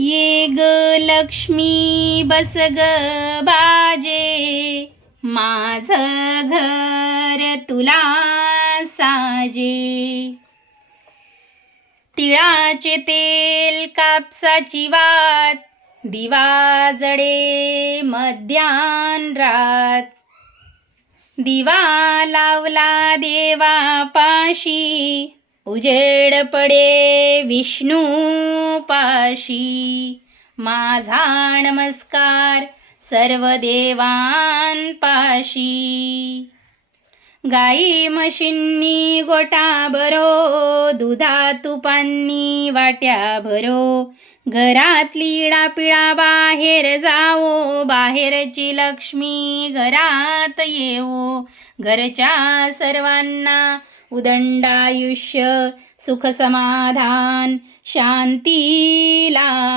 ये ग लक्ष्मी बस ग बाजे, माझं घर तुला साजे. तिळाचे तेल कापसाची वात, दिवा जडे मध्यान रात. दिवा लावला देवापाशी, उजेड पडे विष्णू पाशी. माझा नमस्कार सर्व देवांपाशी. गाई म्हशींनी गोठा भरो, दुधा तुपांनी वाट्या भरो. घरातली डापिळा बाहेर जावो, बाहेरची लक्ष्मी घरात येवो. घरच्या सर्वांना उदंड आयुष्य, सुख समाधान शांती लाभो.